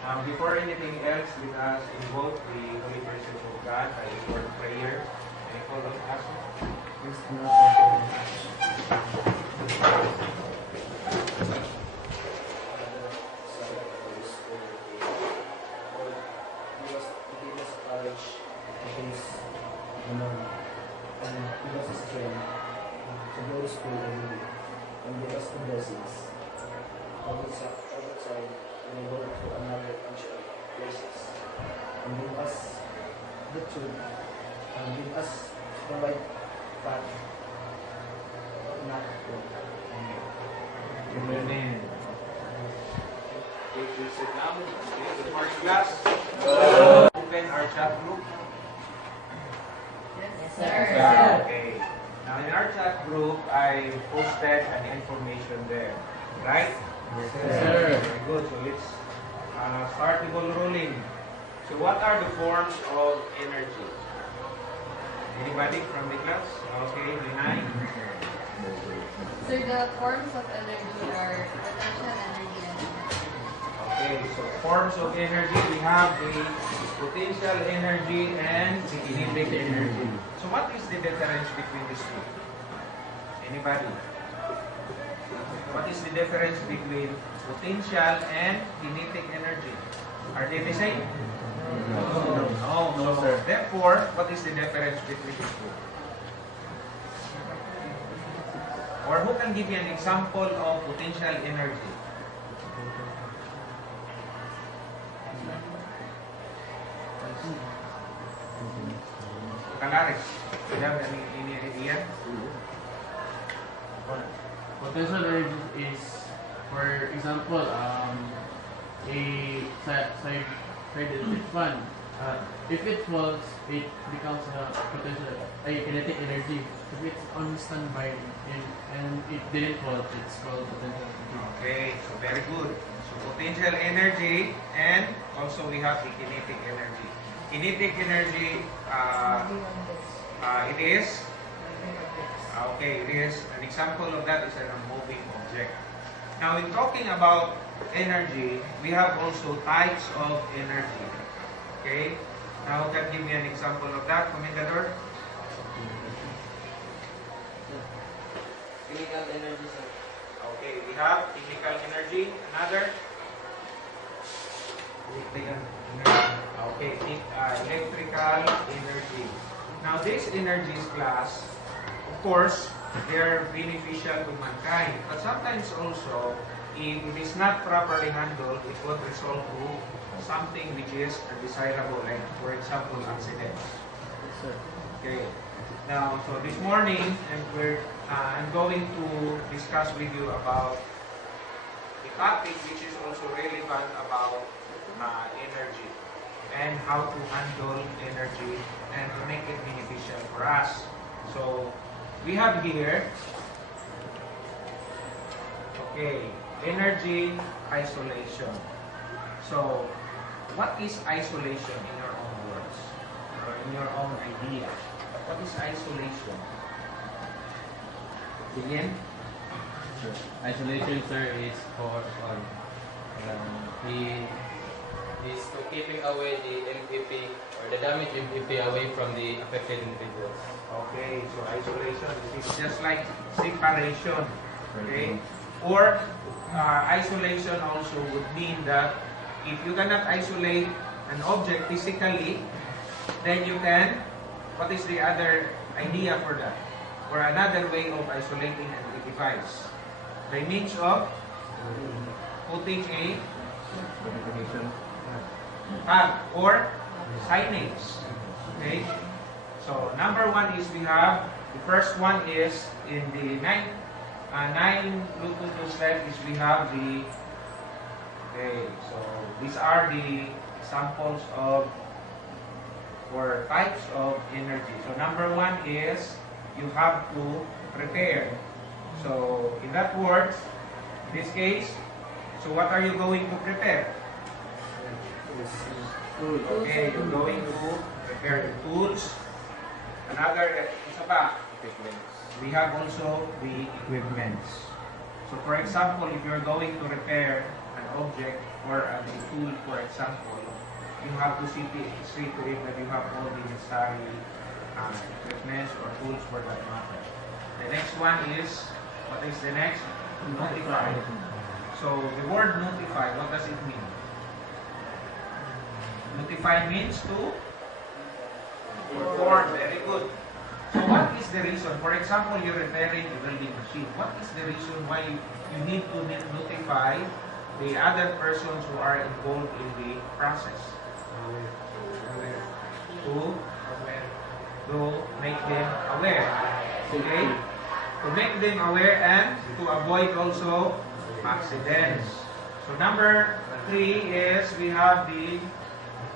Before anything else, let us invoke the Holy Presence of God by a word of prayer. Any call on Pastor? And give us the blessings outside and go to another country places. And give us the truth and give us the right path, not good. Amen. Okay, please sit down. Okay, good morning, class. Open our chat group. Yes, sir. Okay. Now, in our chat group, I posted an information there. Right? Yes, Very good. So let's start the ball rolling. So what are the forms of energy? Anybody from the class? Okay, Vinay. So the forms of energy are potential energy and Okay, so forms of energy, we have the potential energy and the kinetic energy. So what is the difference between these two? Anybody? What is the difference between potential and kinetic energy? Are they the same? No, sir. Therefore, what is the difference between the two? Or who can give me an example of potential energy? Calares, do you have any idea? Potential energy is, for example, a sided fan. If it falls, it becomes a kinetic energy. If it's on standby and it didn't fall, it's called potential energy. Okay, so very good. So potential energy, and also we have the kinetic energy. Kinetic energy, it is, okay, it is, an example of that is a moving object. Now, in talking about energy, we have also types of energy. Okay, now who can give me an example of that, Comendador? Chemical energy, sir. Okay, we have chemical energy. Another? Okay, electrical energy. Now, these energies, class, of course, they're beneficial to mankind. But sometimes also, if it is not properly handled, it would result to something which is undesirable, like, for example, accidents. Yes, sir. Okay. Now, so this morning, I'm going to discuss with you about a topic which is also relevant about energy and how to handle energy and to make it beneficial for us. So, we have here, okay, energy isolation. So, what is isolation in your own words or in your own idea? What is isolation? Begin. Isolation, sir, is for is to keeping away the MPP or the damaged MPP away from the affected individuals. Okay, so isolation is just like separation. Okay, or isolation also would mean that if you cannot isolate an object physically, then you can. What is the other idea for that? Or another way of isolating a device? By means of putting a tag or signage. Okay? So, number one is we have, the first one is in the 9-LOTOTO step is we have the, okay, so these are the examples of or types of energy. So, number one is you have to prepare. So, in that word, in this case, so what are you going to prepare? Okay, you're going to prepare the tools. Another, isa pa, we have also the equipments. So, for example, if you're going to repair an object, or the tool, for example, you have to see to it that you have all the necessary equipment or tools for that matter. The next one is, what is the next? Notify. So the word notify, what does it mean? Notify means to perform. Very good. So what is the reason? For example, you're repairing a welding machine. What is the reason why you need to notify the other persons who are involved in the process? To make them aware. Okay? To make them aware and to avoid also accidents. So number 3 is we have the,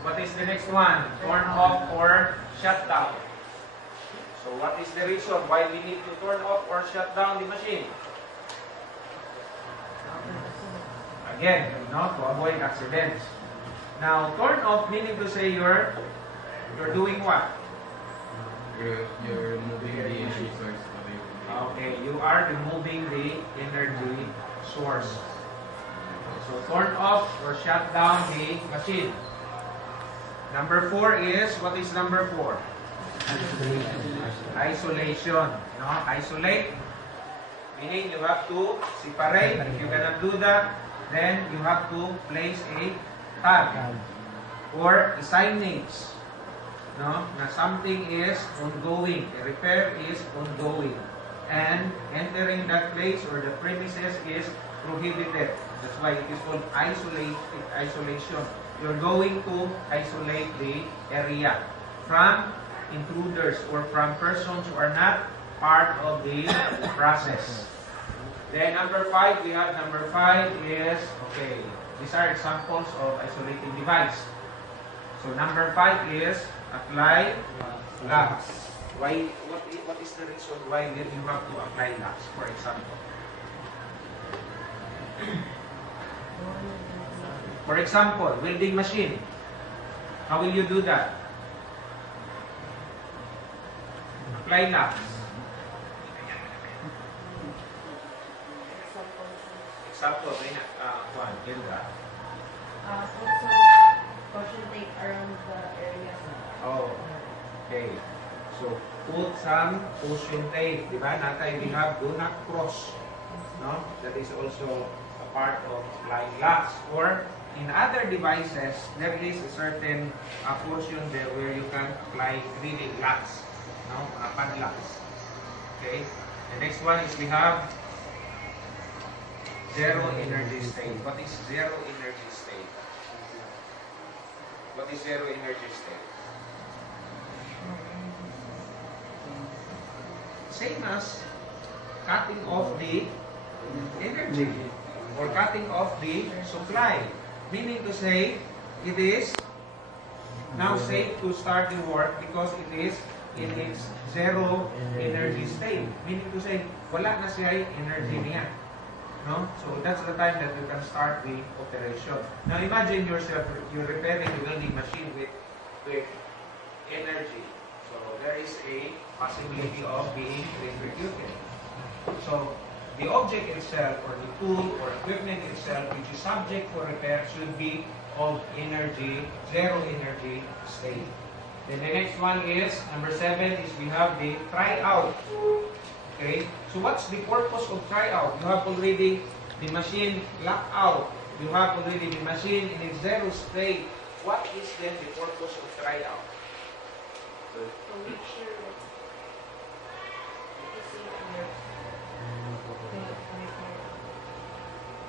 what is the next one? Turn off or shut down. So what is the reason why we need to turn off or shut down the machine? Again, to avoid accidents. Now, turn off meaning to say you're doing what? You're removing the energy source away from the Okay, you are removing the energy source. So turn off or shut down the machine. Number 4 is, what is number 4? Isolation. No? Isolate. Meaning you have to separate. If you cannot do that, then you have to place a tag or a signage. No? Na something is ongoing. The repair is ongoing. And entering that place or the premises is prohibited. That's why it is called isolation. You're going to isolate the area from intruders or from persons who are not part of the process. Then number 5, we have number 5 is, okay, these are examples of isolating device. So number 5 is apply locks. Why? What is the reason why you have to apply locks, for example? For example, welding machine. How will you do that? Apply locks. Example, Juan, Hilda. Also, caution tape around the area. Oh, okay. So, put some caution tape. Diba? Natay, we have do not cross. No? That is also a part of applying locks. Or, in other devices, there is a certain portion there where you can apply reading locks. No? Padlocks. Okay? The next one is we have zero energy state. What is zero energy state? What is zero energy state? Same as cutting off the energy or cutting off the supply. Meaning to say, it is now safe to start the work because it is in its zero energy state. Meaning to say, wala na siya energy niya. No? So that's the time that you can start the operation. Now imagine yourself, you're repairing the welding machine with energy. So there is a possibility of being electrocuted. So the object itself or the tool or equipment itself which is subject for repair should be of energy, zero energy state. Then the next one is, number 7 is we have the try out. Okay, so what's the purpose of tryout? You have already the machine locked out. You have already the machine in its zero state. What is then the purpose of tryout? To make sure that it is safe here.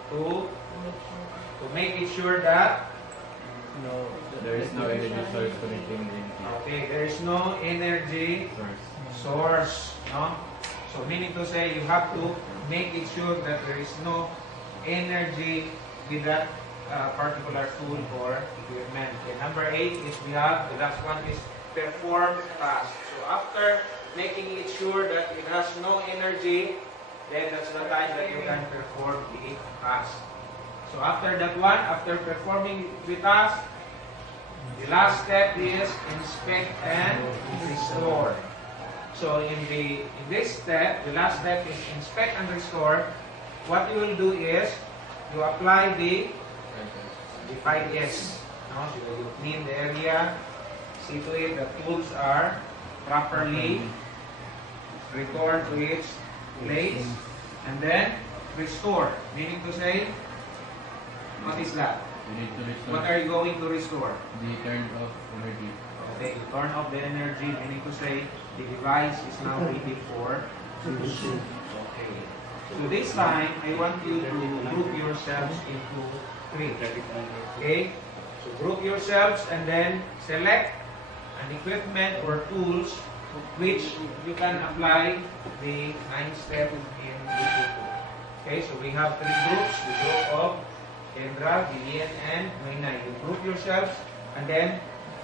To make it sure that there is no energy source connecting the okay, there is no energy source. No? So meaning to say you have to make it sure that there is no energy with that particular tool or equipment. Okay, number 8 is we have, the last one is perform task. So after making it sure that it has no energy, then that's the time that you can perform the task. So after that one, after performing the task, the last step is inspect and restore. So in this step, the last step is inspect and restore. What you will do is you apply the define S. No? You clean the area, see to it the tools are properly returned to its place, and then restore. Meaning to say, what is that? You need to restore What are you going to restore? the turn off energy. Okay, you turn off the energy, meaning to say the device is now ready for use. Okay. So this time, I want you to group yourselves into 3. Okay? So group yourselves and then select an equipment or tools which you can apply the 9-step in Bluetooth. Okay, so we have 3 groups. The group of Kendra, Gillian, and Noinay. You group yourselves and then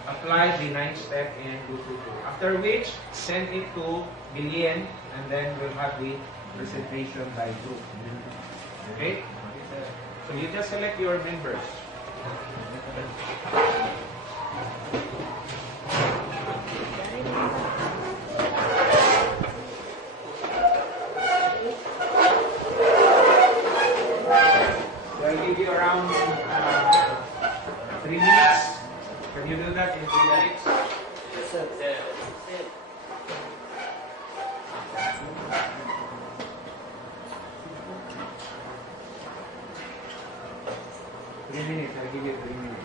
apply the 9-step in Bluetooth. After which, send it to Gillian and then we'll have the presentation by group. Okay? So you just select your members. So I'll give you around 3 minutes. Can you do that in 3 minutes? Yes, sir. Three minutes. I'll give you 3 minutes.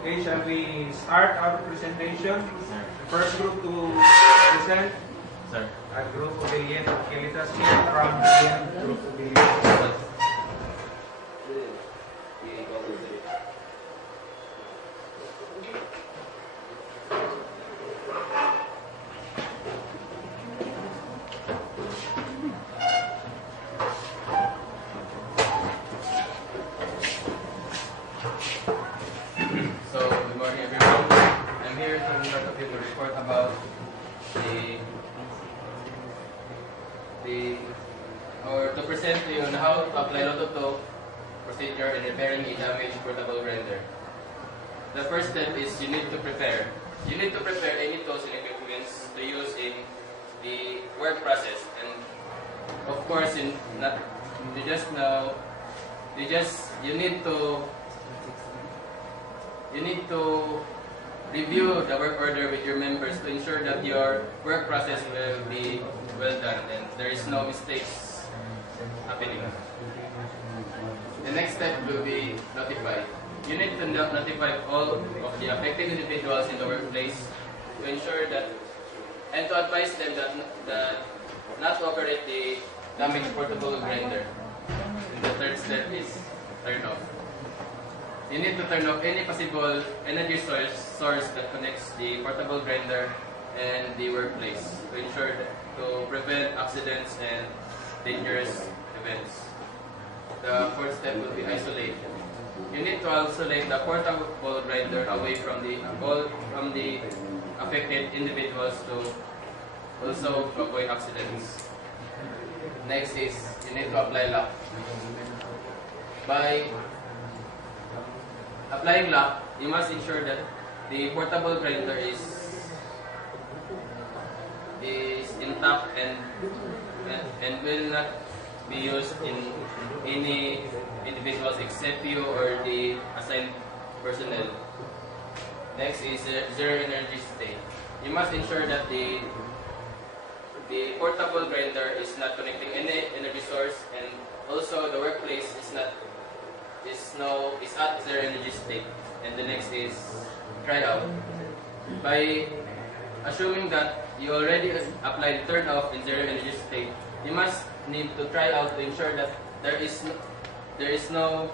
Okay, shall we start our presentation? The first group to present, Sir. a group of Gillian. Okay, let us hear from Gillian, group of Gillian. So, good morning everyone. I'm here to report about or to present to you on how to apply LOTOTO procedure in repairing a damaged portable grinder. The first step is you need to prepare. You need to prepare any tools and equipment to use in the work process, and of course, you need to review the work order with your members to ensure that your work process will be well done and there is no mistakes happening. The next step will be notify. You need to notify all of the affected individuals in the workplace to ensure that and to advise them that not to operate the damaged portable grinder. And the third step is turn off. You need to turn off any possible energy source that connects the portable grinder and the workplace to ensure to prevent accidents and dangerous events. The fourth step will be isolate. You need to isolate the portable grinder away from the affected individuals to also avoid accidents. Next is you need to apply lock. By applying lock, you must ensure that the portable grinder is intact and will not be used in any individuals except you or the assigned personnel. Next is zero energy state. You must ensure that the portable grinder is not connecting any energy source, and also the workplace is at zero energy state. And the next is try out. By assuming that you already applied turn off in zero energy state, you must need to try out to ensure that there is no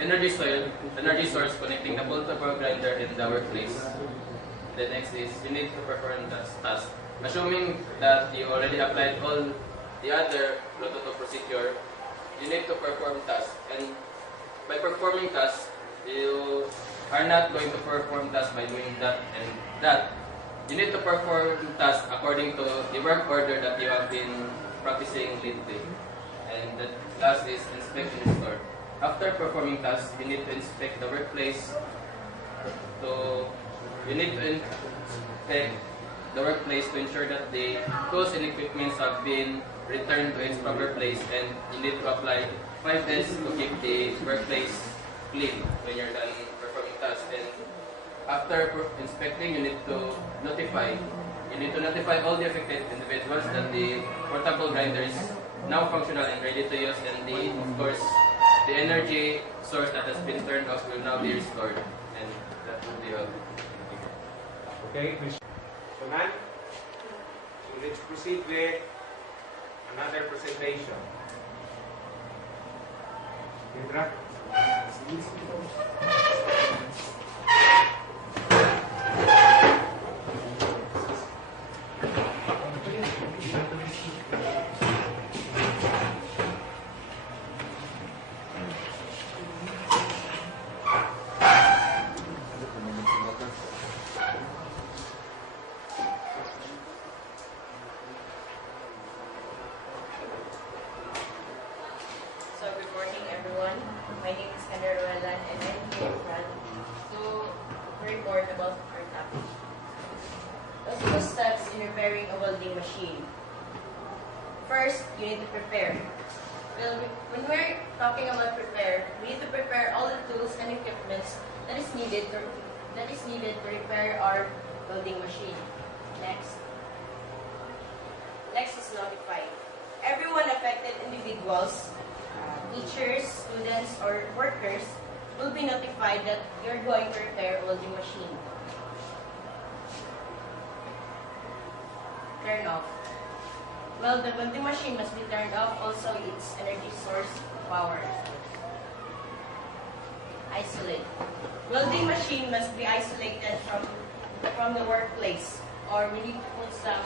energy source connecting the portable grinder in the workplace. The next is you need to perform that task. Assuming that you already applied all the other LOTOTO procedure, you need to perform tasks. And by performing tasks, you are not going to perform tasks by doing that and that. You need to perform tasks according to the work order that you have been practicing lately. And the last is inspect and restore. After performing tasks, you need to inspect the workplace. You need to inspect the workplace to ensure that the tools and equipments have been returned to its proper place, and you need to apply 5 days to keep the workplace clean when you're done performing tasks. And after inspecting, you need to notify. You need to notify all the affected individuals that the portable grinder is now functional and ready to use, and of course, the energy source that has been turned off will now be restored. And that will be all. Okay, Ms. Sonan? So let's proceed with another presentation. Indra? So good morning everyone. My name is Kandaruelan and I'm here to report about our topic. What's the steps in repairing a welding machine? First, you need to prepare. Well, when we're talking about prepare, we need to prepare all the tools and equipments that is needed to repair our welding machine. Next is notify. Everyone affected individuals, teachers, students, or workers will be notified that you're going to repair a welding machine. Turn off. Well, the welding machine must be turned off, also its energy source power. Isolate. Welding machine must be isolated from the workplace, or we need to put some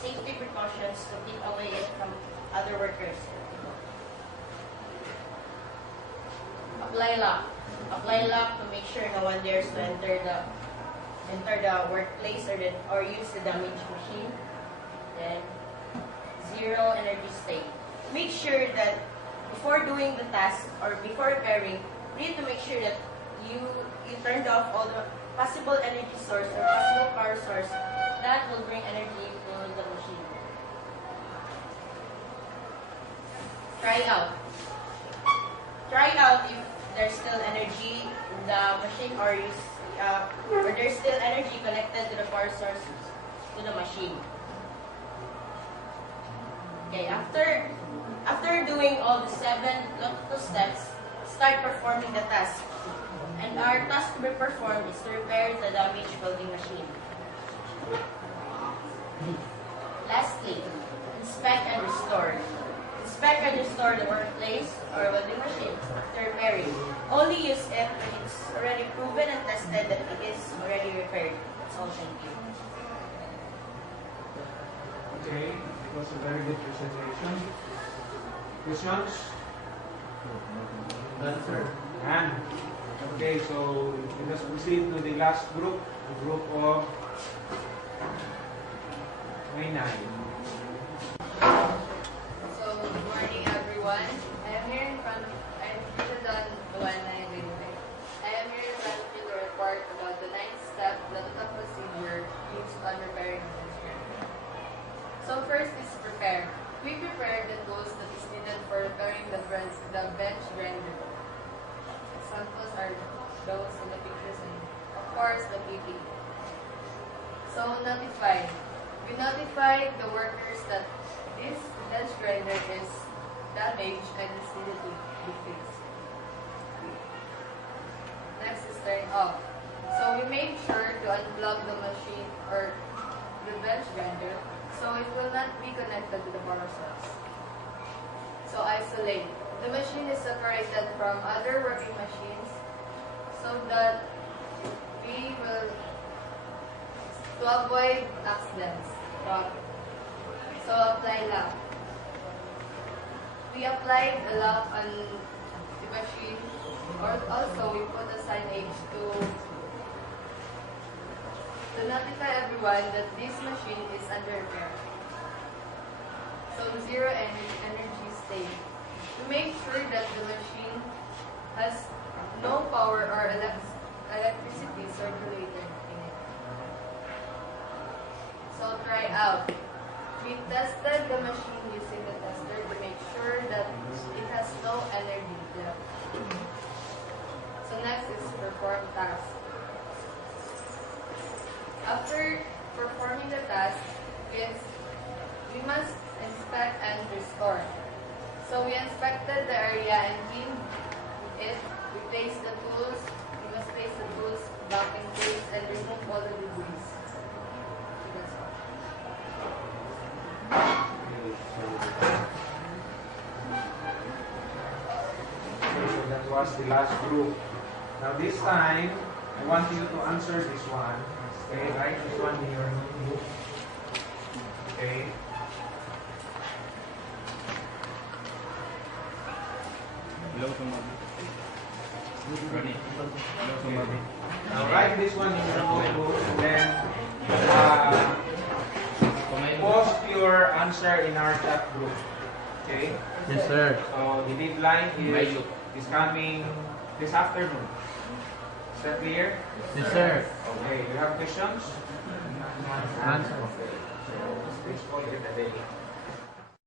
safety precautions to keep away it from other workers. Apply lock. Apply lock to make sure no one dares to enter the workplace or use the damaged machine. Then zero energy state. Make sure that before doing the task or before repairing, you need to make sure that you turned off all the possible energy source or possible power source that will bring energy to the machine. Try out. Try out if there's still energy in the machine or there's still energy connected to the power source to the machine. Okay, after doing all the 7 LOTOTO steps, start performing the task. And our task to be performed is to repair the damaged welding machine. Lastly, inspect and restore. Inspect and restore the workplace or welding machine after repairing. Only use it when it's already proven and tested that it is already repaired. That's all, thank you. Okay, it was a very good presentation. Questions? That's sir. And okay, so let us proceed to the last group, the group of May 9. So, good morning everyone. I'm President Luana Inday. I am here in front of you to report about the 9-step LOTOTO procedure used on repairing a bench grinder. So first is prepare. We prepare the tools that is needed for repairing the bench grinder. Examples are those in the pictures and of course the PP. So notify. We notify the workers that this bench grinder is damaged and is needed to be fixed. Next is turn off. So we made sure to unplug the machine or the bench grinder so it will not be connected to the power source. So isolate. The machine is separated from other working machines so that we will to avoid accidents. So apply lock. we applied a lock on the machine, or also we put a signage to notify everyone that this machine is under repair. So zero energy state. To make sure that the machine has no power or electricity circulated in it. So try out. We tested the machine using the tester to make sure that it has no energy left. So next is perform task. After performing the task, we must inspect and restore. So we inspected the area and cleaned it. We placed the tools. We must place the tools back in place and remove all the debris. So that's all. Okay, so that was the last group. Now this time, I want you to answer this one. Okay, write this one in your notebook. Okay. Now write this one in your notebook and then post your answer in our chat group. Okay? Yes, sir. So the deadline is coming this afternoon. Is that clear? Yes, sir. Okay, you have questions? Answer. Okay. So let's call it a day.